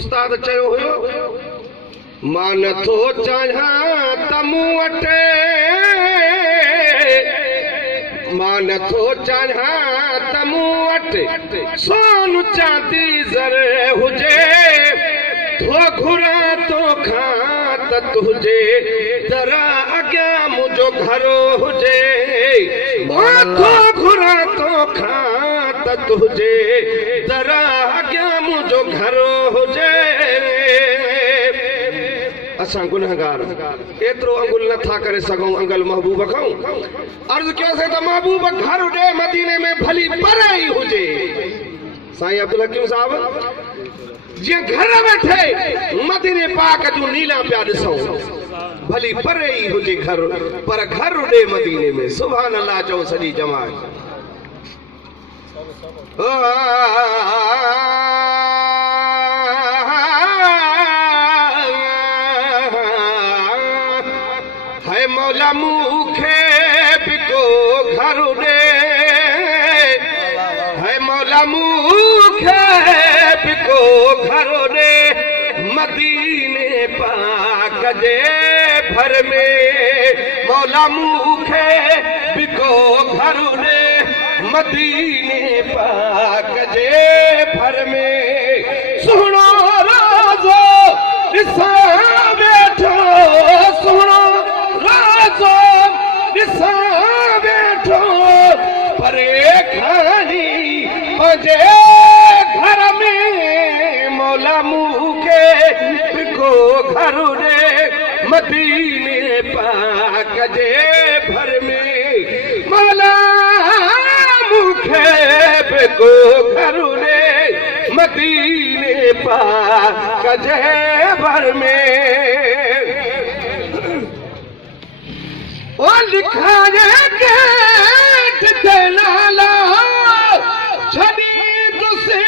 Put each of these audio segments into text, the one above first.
उस्ताद चयो हुयो मां नथो चाहियां त मूं वटि मां नथो चाहियां त मूं वटि सोन चांदी ज़र हुजे थो घुरां तोखां त तुंहिंजे दर अॻियां मुंहिंजो घर हुजे थो घुरां तोखां त तुंहिंजे दर अॻियां मुंहिंजो घर हुजे। असां गुनहगार एतिरो अंगुल नथा करे सघूं अंगल महबूब खां अर्ज़ कयोसीं त महबूब घर ॾे मदीने में भली परे ई हुजे। साईं अब्दुल हकीम साहब जीअं घर वेठे मदीने पाक जूं नीला पिया ॾिसूं भली परे ई हुजे घर पर घर ॾे मदीने में सुभान अल्लाह चओ सॼी जमात। हाय मौला मूंखे बि को घर ॾे हाय मौला मूंखे बि को घर ॾे मदीने पाक जे भर में मौला मूंखे बि को घर ॾे मदीने पाक जे भर में सुहिणो राज़ो ॾिसां वेठो सुहिणो राज़ो ॾिसां वेठो परे खानी पंहिंजे घर में मौला मूंखे को घर ॾे मदीने पाक जे भर में मौला मूंखे को घर ॾे मदीने पाक जे भर में ओ लिखाए गेट ते नाला छॾी तुसे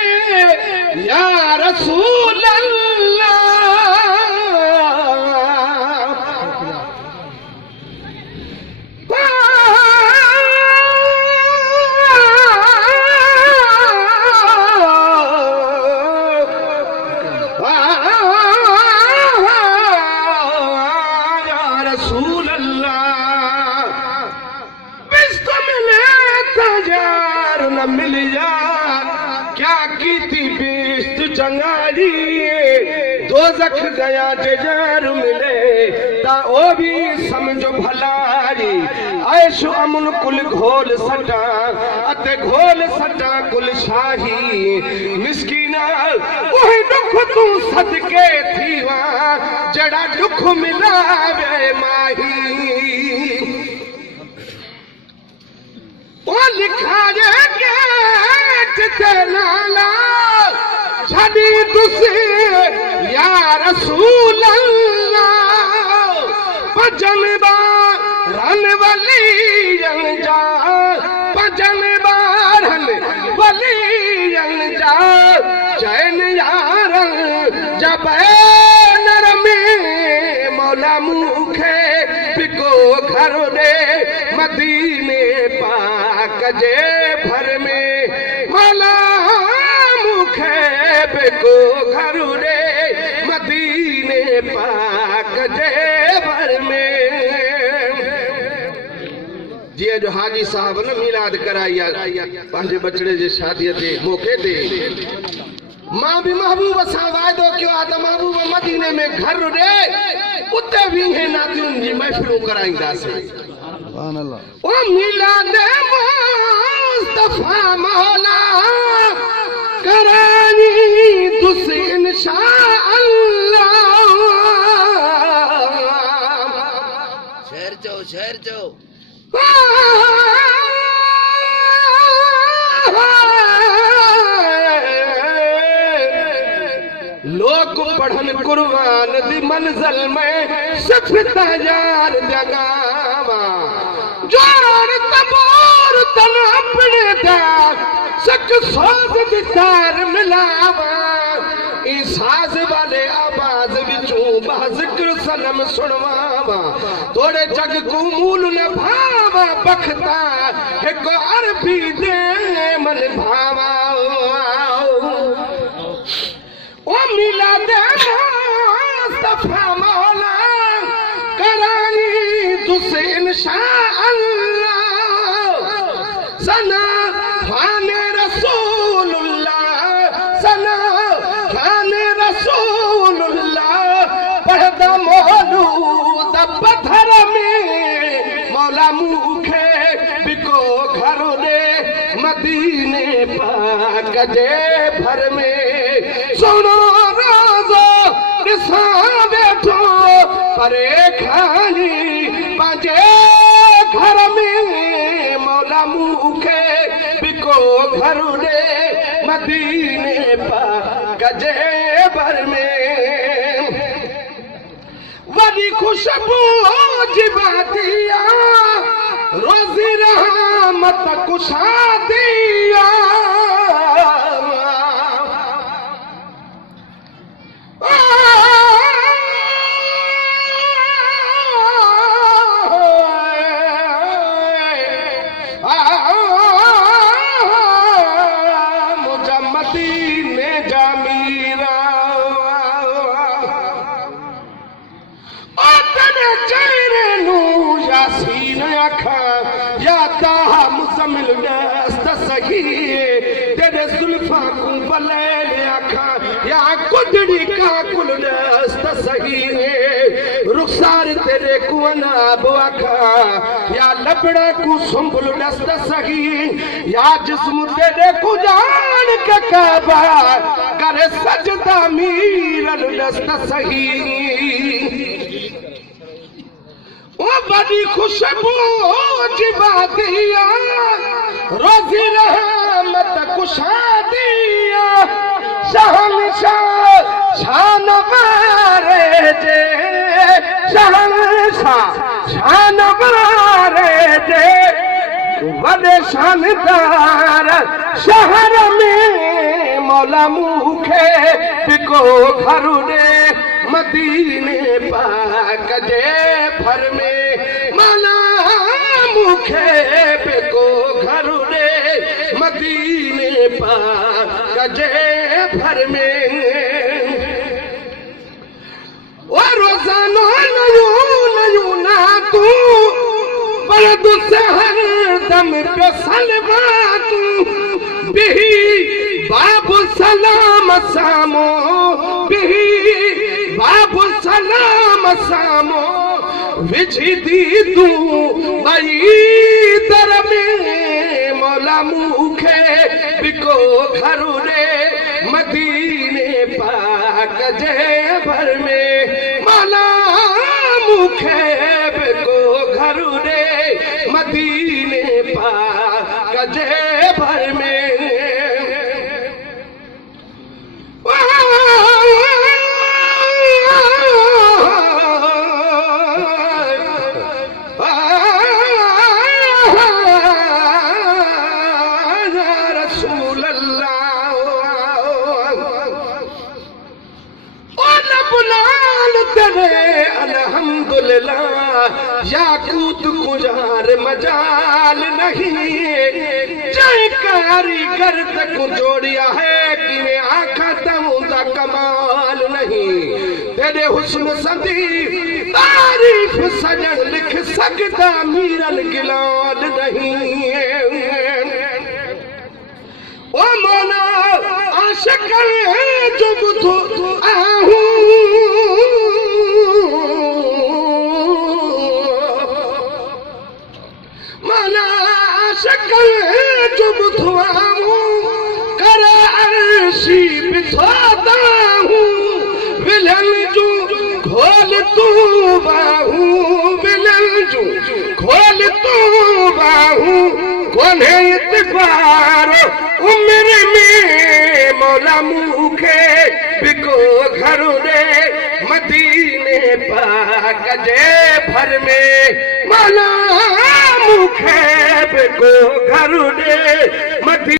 या रसूल अल्लाह मिल जा क्या कीती बेस्त चंगारी दोज़ख गया जे जार मिले ता ओ भी समझो भलारी ऐशो अमन कुल घोल सटा अते घोल सटा कुल शाही मिस्कीना ओहे दुख तू सदके थीवा जड़ा दुख मिलावे माही ओ लिखाए गेट ते नाला छॾी तुसे या रसूल अल्लाह भजन बारन वलियन जा भजन बारन वलियन जा चैन यारन जब नर में मौला मूंखे बिको घर ॾे मदीने पाक जे भर में मौला मूंखे बिको घर ॾे मदीने पाक जे भर में। जीअं जो हाजी साहब न मीलाद कराई पंहिंजे बचड़े जे शादीअ ते मौक़े ते मां भी महबूब सां वाइदो कयो आहे त महबूब मदीने में घर ॾे उते भी हे नातियुनि जी महफ़िलूं कराईंदासीं। ओ मिलाद मुस्तफा मौला करानी तुस इंशाअल्लाह शहर चो लोग पढ़न कुर्बान दी मंजिल में सिर्फ तैयार जगावा जोर तबोर तन अपने दार सक सोज दी तार मिलावा इस साज वाले आवाज विचों बाजिक्र सनम सुनवावा थोड़े जग को मूल न भावा बखता एक अरबी दे मन भावा ओ मिला दे मुस्तफा मौला करानी तुसे इंशाअल्लाह सना खाने रसूलुल्लाह सना खाने रसूलुल्लाह पढ़दा मौलूद पत्थर में मौला मुखे बिको घर दे मदीने पाक जे भर में सुनो राज़ो ॾिसां वेठो परे खानी पंहिंजे घर में मौला मुखे बिको घर दे मदीने पाक जे भर में वॾी खुशबू जिबातिया रोज़ी रहमत कुशादिया मुझा मदीने जा मीरा चेहरे नू यासीन आखा या ताहा मुज़म्मिल दस्त सही तेरे सुल्फा को बलैल आखा या कुदड़ी का कुल दस्त सही रुखसार तेरे को अनाब आखा या लबड़ा को सुंबुल दस्त सही या जिस्म तेरे को जान के काबा करे सजदा मीरल दस्त सही ओ बड़ी खुशबू जिबातिया रोज़ी रहमत कुशादिया शहंशाह शान वारे जे शहंशाह शान वारे जे वॾे शानदार शहर में मौला मुखे बिको घर दे मदीने पाक जे भर में मौला मुखे बिको घर दे मदीने पाक जे भर में ओ रोज़ानो नयूं ना तू बरद से हर दम पे सलवा तू बिही बाबू सलाम सामो बिही बाबू सलाम सामो विझी दी तू बई दर में मौला मुखे बिको घर दे मदीने पाक जे भर में मौला मुखे बिको घर दे मदीने पाक जे भर में अल्हम्दुलिल्लाह याकूत गुजार मजाल नहीं जय कारीगर तक जोड़िया है कि आखा तमुदा कमाल नहीं तेरे हुस्न सदी तारीफ सजन लिख सकता मीरल गिलाल नहीं ओ मौला आशिक है जो बुधो आहूं शक्ल जो बुधवाऊं कर अर्शी बिछाता हूँ विलन जो खोल तू बाहू विलन जो खोल तू बाहू कौन है इतबार उम्र में मौला मुखे बिको घर दे मदीने पाक जे भर में मौला मुखे बिको घर दे मदीने